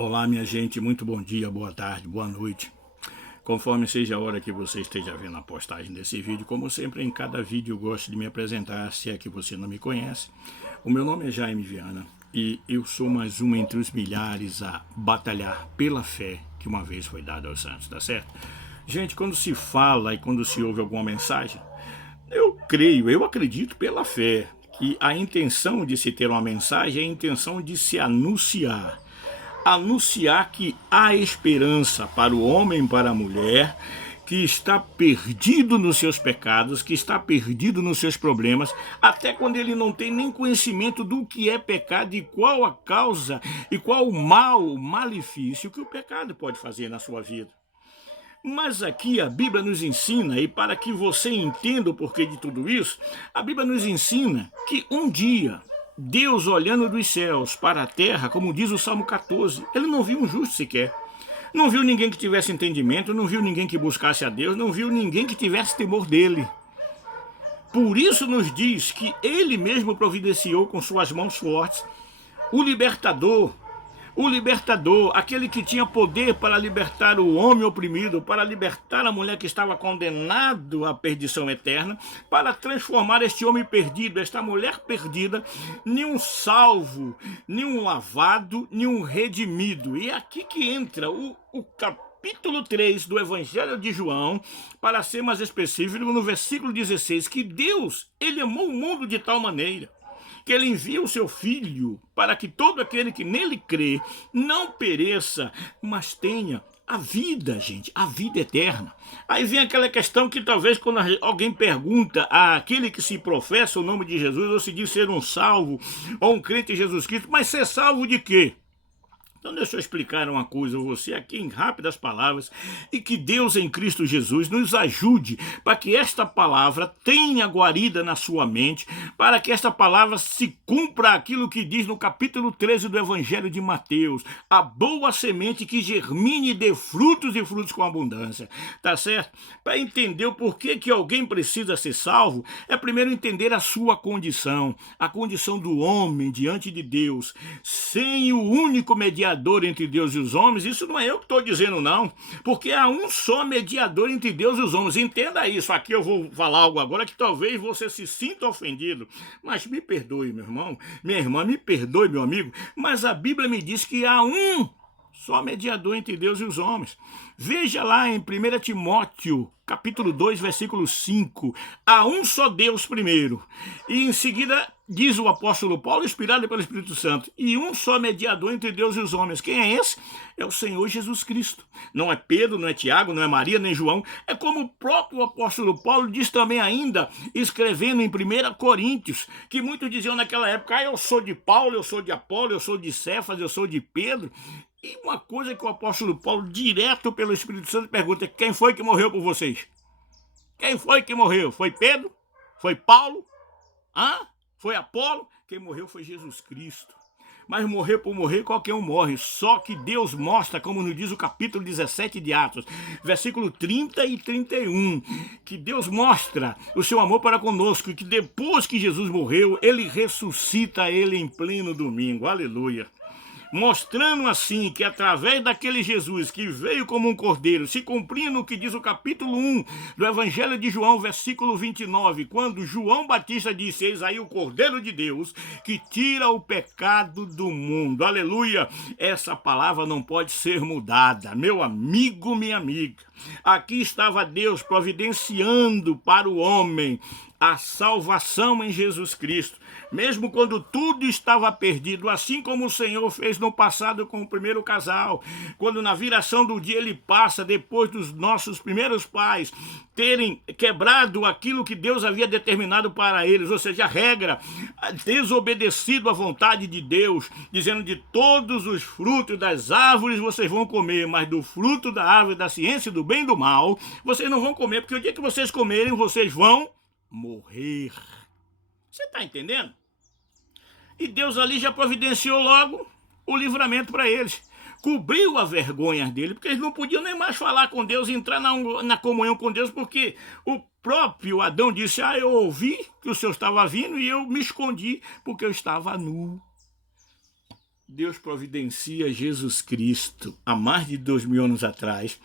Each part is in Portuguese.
Olá, minha gente, muito bom dia, boa tarde, boa noite. Conforme seja a hora que você esteja vendo a postagem desse vídeo, como sempre, em cada vídeo eu gosto de me apresentar, se é que você não me conhece. O meu nome é Jaime Viana e eu sou mais um entre os milhares a batalhar pela fé que uma vez foi dada aos santos, tá certo? Gente, quando se fala e quando se ouve alguma mensagem, eu acredito pela fé que a intenção de se ter uma mensagem é a intenção de se anunciar que há esperança para o homem e para a mulher que está perdido nos seus pecados, que está perdido nos seus problemas, até quando ele não tem nem conhecimento do que é pecado e qual a causa e qual o mal, o malefício que o pecado pode fazer na sua vida. Mas aqui a Bíblia nos ensina, e para que você entenda o porquê de tudo isso, a Bíblia nos ensina que um dia, Deus olhando dos céus para a terra, como diz o Salmo 14, ele não viu um justo sequer. Não viu ninguém que tivesse entendimento, não viu ninguém que buscasse a Deus, não viu ninguém que tivesse temor dele. Por isso nos diz que ele mesmo providenciou com suas mãos fortes o libertador, aquele que tinha poder para libertar o homem oprimido, para libertar a mulher que estava condenado à perdição eterna, para transformar este homem perdido, esta mulher perdida, em um salvo, em um lavado, em um redimido. E é aqui que entra o capítulo 3 do Evangelho de João, para ser mais específico, no versículo 16, que Deus, ele amou o mundo de tal maneira que ele envia o seu Filho para que todo aquele que nele crê não pereça, mas tenha a vida, gente, a vida eterna. Aí vem aquela questão que talvez quando alguém pergunta àquele que se professa o nome de Jesus, ou se diz ser um salvo, ou um crente em Jesus Cristo, mas ser salvo de quê? Então deixa eu explicar uma coisa a você aqui em rápidas palavras e que Deus em Cristo Jesus nos ajude para que esta palavra tenha guarida na sua mente, para que esta palavra se cumpra aquilo que diz no capítulo 13 do Evangelho de Mateus, a boa semente que germine e dê frutos e frutos com abundância, tá certo? Para entender o porquê que alguém precisa ser salvo, é primeiro entender a sua condição, a condição do homem diante de Deus, sem o único mediador entre Deus e os homens. Isso não é eu que estou dizendo não, porque há um só mediador entre Deus e os homens. Entenda isso. Aqui eu vou falar algo agora que talvez você se sinta ofendido, mas me perdoe, meu irmão, minha irmã, me perdoe, meu amigo, mas a Bíblia me diz que há um só mediador entre Deus e os homens. Veja lá em 1 Timóteo, capítulo 2, versículo 5. Há um só Deus primeiro. E em seguida diz o apóstolo Paulo, inspirado pelo Espírito Santo, e um só mediador entre Deus e os homens. Quem é esse? É o Senhor Jesus Cristo. Não é Pedro, não é Tiago, não é Maria, nem João. É como o próprio apóstolo Paulo diz também ainda, escrevendo em 1 Coríntios, que muitos diziam naquela época, eu sou de Paulo, eu sou de Apolo, eu sou de Cefas, eu sou de Pedro. E uma coisa que o apóstolo Paulo, direto pelo Espírito Santo, pergunta, quem foi que morreu por vocês? Quem foi que morreu? Foi Pedro? Foi Paulo? Foi Apolo? Quem morreu foi Jesus Cristo. Mas morrer por morrer, qualquer um morre. Só que Deus mostra, como nos diz o capítulo 17 de Atos, versículo 30 e 31, que Deus mostra o seu amor para conosco, e que depois que Jesus morreu, ele ressuscita ele em pleno domingo. Aleluia. Mostrando assim que através daquele Jesus que veio como um cordeiro, se cumprindo o que diz o capítulo 1 do Evangelho de João, versículo 29, quando João Batista disse, eis aí o Cordeiro de Deus que tira o pecado do mundo. Aleluia! Essa palavra não pode ser mudada. Meu amigo, minha amiga, aqui estava Deus providenciando para o homem a salvação em Jesus Cristo, mesmo quando tudo estava perdido, assim como o Senhor fez no passado com o primeiro casal, quando na viração do dia ele passa, depois dos nossos primeiros pais terem quebrado aquilo que Deus havia determinado para eles, ou seja, a regra, desobedecido à vontade de Deus, dizendo de todos os frutos das árvores vocês vão comer, mas do fruto da árvore da ciência do bem e do mal, vocês não vão comer, porque o dia que vocês comerem, vocês vão morrer. Você está entendendo? E Deus ali já providenciou logo o livramento para eles. Cobriu a vergonha dele, porque eles não podiam nem mais falar com Deus, entrar na comunhão com Deus, porque o próprio Adão disse, eu ouvi que o Senhor estava vindo e eu me escondi porque eu estava nu. Deus providencia Jesus Cristo há mais de 2000 anos atrás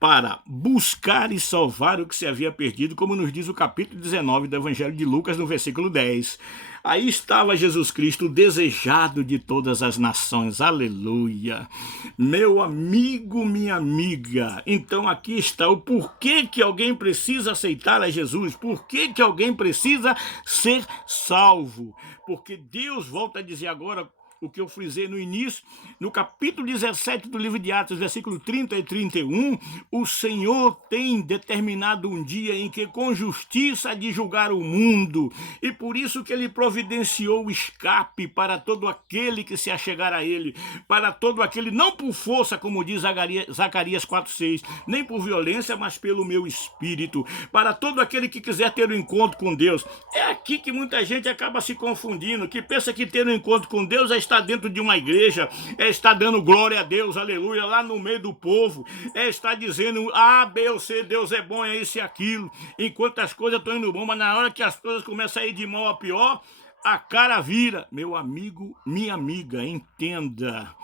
para buscar e salvar o que se havia perdido, como nos diz o capítulo 19 do Evangelho de Lucas, no versículo 10. Aí estava Jesus Cristo, o desejado de todas as nações. Aleluia! Meu amigo, minha amiga, então aqui está o porquê que alguém precisa aceitar a Jesus, porquê que alguém precisa ser salvo. Porque Deus, volta a dizer agora, o que eu frisei no início, no capítulo 17 do livro de Atos, versículo 30 e 31, o Senhor tem determinado um dia em que com justiça há de julgar o mundo, e por isso que ele providenciou o escape para todo aquele que se achegar a ele, para todo aquele, não por força, como diz Zacarias 4:6, nem por violência, mas pelo meu espírito, para todo aquele que quiser ter um encontro com Deus. É aqui que muita gente acaba se confundindo, que pensa que ter um encontro com Deus é estar dentro de uma igreja, é estar dando glória a Deus, aleluia, lá no meio do povo, é estar dizendo A, B ou C, Deus é bom, é isso e aquilo, enquanto as coisas estão indo bom, mas na hora que as coisas começam a ir de mal a pior, a cara vira. Meu amigo, minha amiga, entenda,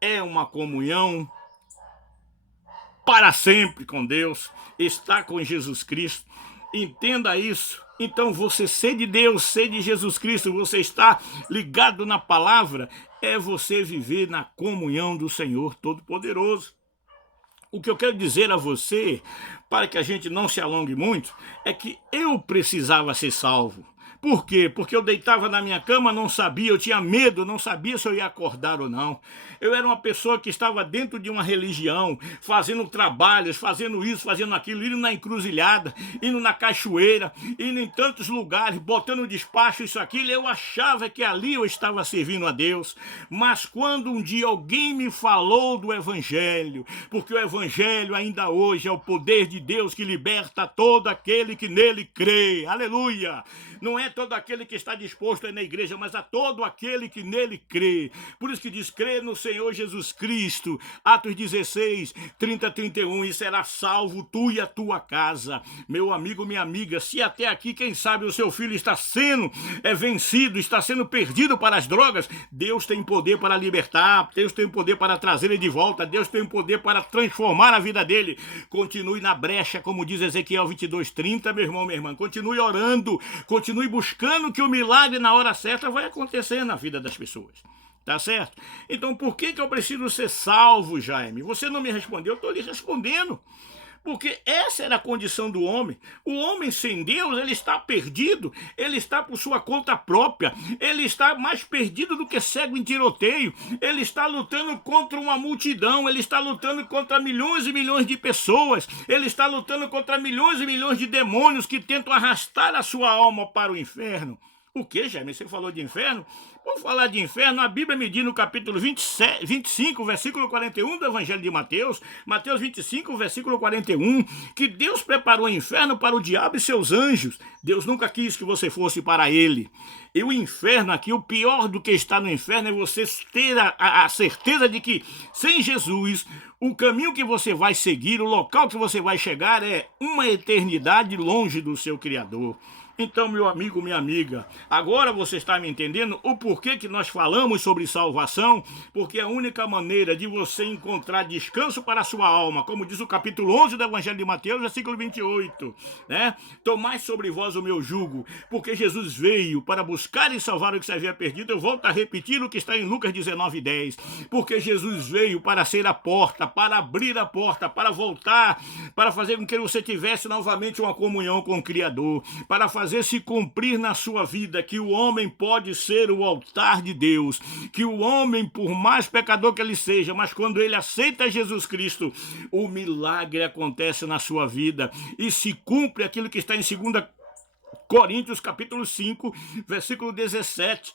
é uma comunhão para sempre com Deus, está com Jesus Cristo, entenda isso. Então você ser de Deus, ser de Jesus Cristo, você está ligado na palavra, é você viver na comunhão do Senhor Todo-Poderoso. O que eu quero dizer a você, para que a gente não se alongue muito, é que eu precisava ser salvo. Por quê? Porque eu deitava na minha cama, não sabia, eu tinha medo, não sabia se eu ia acordar ou não. Eu era uma pessoa que estava dentro de uma religião, fazendo trabalhos, fazendo isso, fazendo aquilo, indo na encruzilhada, indo na cachoeira, indo em tantos lugares, botando despacho, isso, aquilo. Eu achava que ali eu estava servindo a Deus. Mas quando um dia alguém me falou do Evangelho, porque o Evangelho ainda hoje é o poder de Deus que liberta todo aquele que nele crê. Aleluia! Não é todo aquele que está disposto a ir na igreja, mas a todo aquele que nele crê. Por isso que diz, crê no Senhor Jesus Cristo. Atos 16, 30, 31, e será salvo tu e a tua casa. Meu amigo, minha amiga, se até aqui, quem sabe, o seu filho está sendo vencido, está sendo perdido para as drogas, Deus tem poder para libertar, Deus tem poder para trazer ele de volta, Deus tem poder para transformar a vida dele. Continue na brecha, como diz Ezequiel 22, 30, meu irmão, minha irmã. Continue orando, continue buscando que o milagre na hora certa vai acontecer na vida das pessoas. Tá certo? Então por que eu preciso ser salvo, Jaime? Você não me respondeu, eu estou lhe respondendo. Porque essa era a condição do homem. O homem sem Deus, ele está perdido, ele está por sua conta própria, ele está mais perdido do que cego em tiroteio, ele está lutando contra uma multidão, ele está lutando contra milhões e milhões de pessoas, ele está lutando contra milhões e milhões de demônios que tentam arrastar a sua alma para o inferno. O que, Jaime? Você falou de inferno? Vamos falar de inferno. A Bíblia me diz no capítulo 25, versículo 41 do Evangelho de Mateus, Mateus 25, versículo 41, que Deus preparou o inferno para o diabo e seus anjos. Deus nunca quis que você fosse para ele. E o inferno aqui, o pior do que está no inferno é você ter a certeza de que sem Jesus, o caminho que você vai seguir, o local que você vai chegar é uma eternidade longe do seu Criador. Então, meu amigo, minha amiga, agora você está me entendendo o porquê que nós falamos sobre salvação? Porque a única maneira de você encontrar descanso para a sua alma, como diz o capítulo 11 do Evangelho de Mateus, versículo 28, né? Tomai sobre vós o meu jugo, porque Jesus veio para buscar e salvar o que se havia perdido. Eu volto a repetir o que está em Lucas 19, 10. Porque Jesus veio para ser a porta, para abrir a porta, para voltar, para fazer com que você tivesse novamente uma comunhão com o Criador, para fazer se cumprir na sua vida que o homem pode ser o altar de Deus, que o homem, por mais pecador que ele seja, mas quando ele aceita Jesus Cristo, o milagre acontece na sua vida e se cumpre aquilo que está em 2 Coríntios capítulo 5, versículo 17,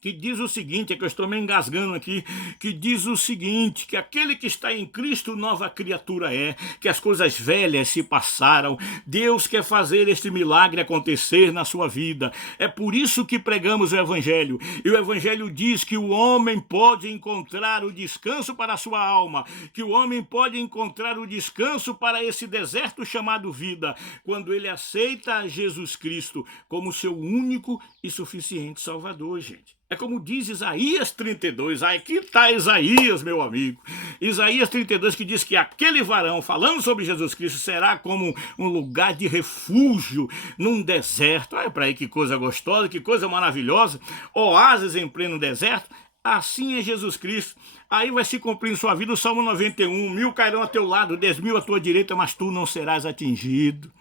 que diz o seguinte, é que eu estou me engasgando aqui, que diz o seguinte, que aquele que está em Cristo nova criatura é, que as coisas velhas se passaram, Deus quer fazer este milagre acontecer na sua vida. É por isso que pregamos o Evangelho, e o Evangelho diz que o homem pode encontrar o descanso para a sua alma, que o homem pode encontrar o descanso para esse deserto chamado vida, quando ele aceita Jesus Cristo como seu único e suficiente Salvador, gente. É como diz Isaías 32, aqui está Isaías, meu amigo. Isaías 32 que diz que aquele varão, falando sobre Jesus Cristo, será como um lugar de refúgio num deserto. Olha para aí que coisa gostosa, que coisa maravilhosa. Oásis em pleno deserto. Assim é Jesus Cristo. Aí vai se cumprir em sua vida o Salmo 91. 1000 cairão a teu lado, 10.000 à tua direita, mas tu não serás atingido.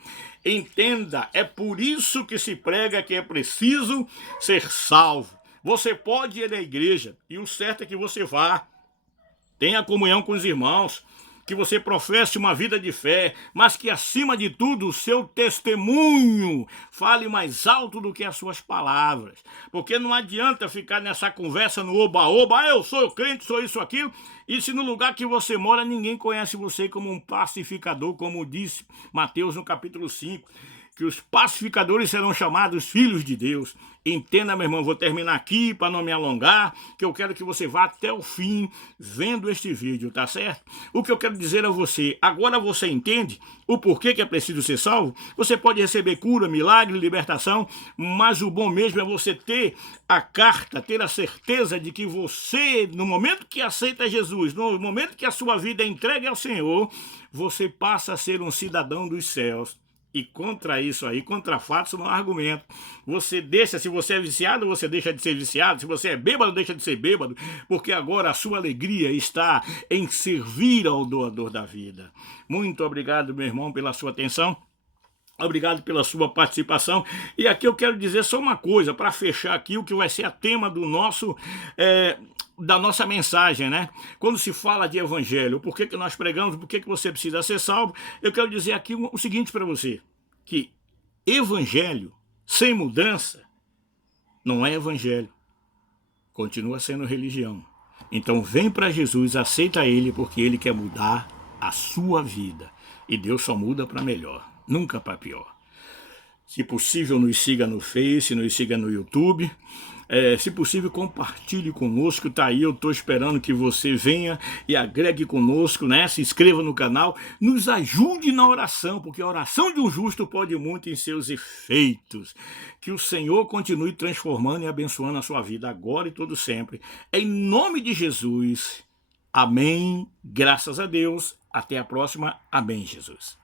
Entenda, é por isso que se prega que é preciso ser salvo. Você pode ir à igreja, e o certo é que você vá. Tenha comunhão com os irmãos, que você professe uma vida de fé, mas que acima de tudo o seu testemunho fale mais alto do que as suas palavras. Porque não adianta ficar nessa conversa no oba-oba, eu sou crente, sou isso, aquilo, e se no lugar que você mora ninguém conhece você como um pacificador, como disse Mateus no capítulo 5. Que os pacificadores serão chamados filhos de Deus. Entenda, meu irmão, vou terminar aqui para não me alongar, que eu quero que você vá até o fim vendo este vídeo, tá certo? O que eu quero dizer a você, agora você entende o porquê que é preciso ser salvo? Você pode receber cura, milagre, libertação, mas o bom mesmo é você ter a carta, ter a certeza de que você, no momento que aceita Jesus, no momento que a sua vida é entregue ao Senhor, você passa a ser um cidadão dos céus. E contra isso aí, contra fatos, não há argumento. Você deixa, se você é viciado, você deixa de ser viciado. Se você é bêbado, deixa de ser bêbado. Porque agora a sua alegria está em servir ao doador da vida. Muito obrigado, meu irmão, pela sua atenção. Obrigado pela sua participação. E aqui eu quero dizer só uma coisa, para fechar aqui o que vai ser a tema do nosso... da nossa mensagem, né? Quando se fala de evangelho, por que nós pregamos, por que você precisa ser salvo, eu quero dizer aqui o seguinte para você, que evangelho sem mudança não é evangelho, continua sendo religião. Então vem para Jesus, aceita Ele, porque Ele quer mudar a sua vida. E Deus só muda para melhor, nunca para pior. Se possível, nos siga no Face, nos siga no YouTube. Se possível, compartilhe conosco, tá aí, eu estou esperando que você venha e agregue conosco, né? Se inscreva no canal, nos ajude na oração, porque a oração de um justo pode muito em seus efeitos. Que o Senhor continue transformando e abençoando a sua vida agora e todo sempre. Em nome de Jesus, amém, graças a Deus, até a próxima, amém, Jesus.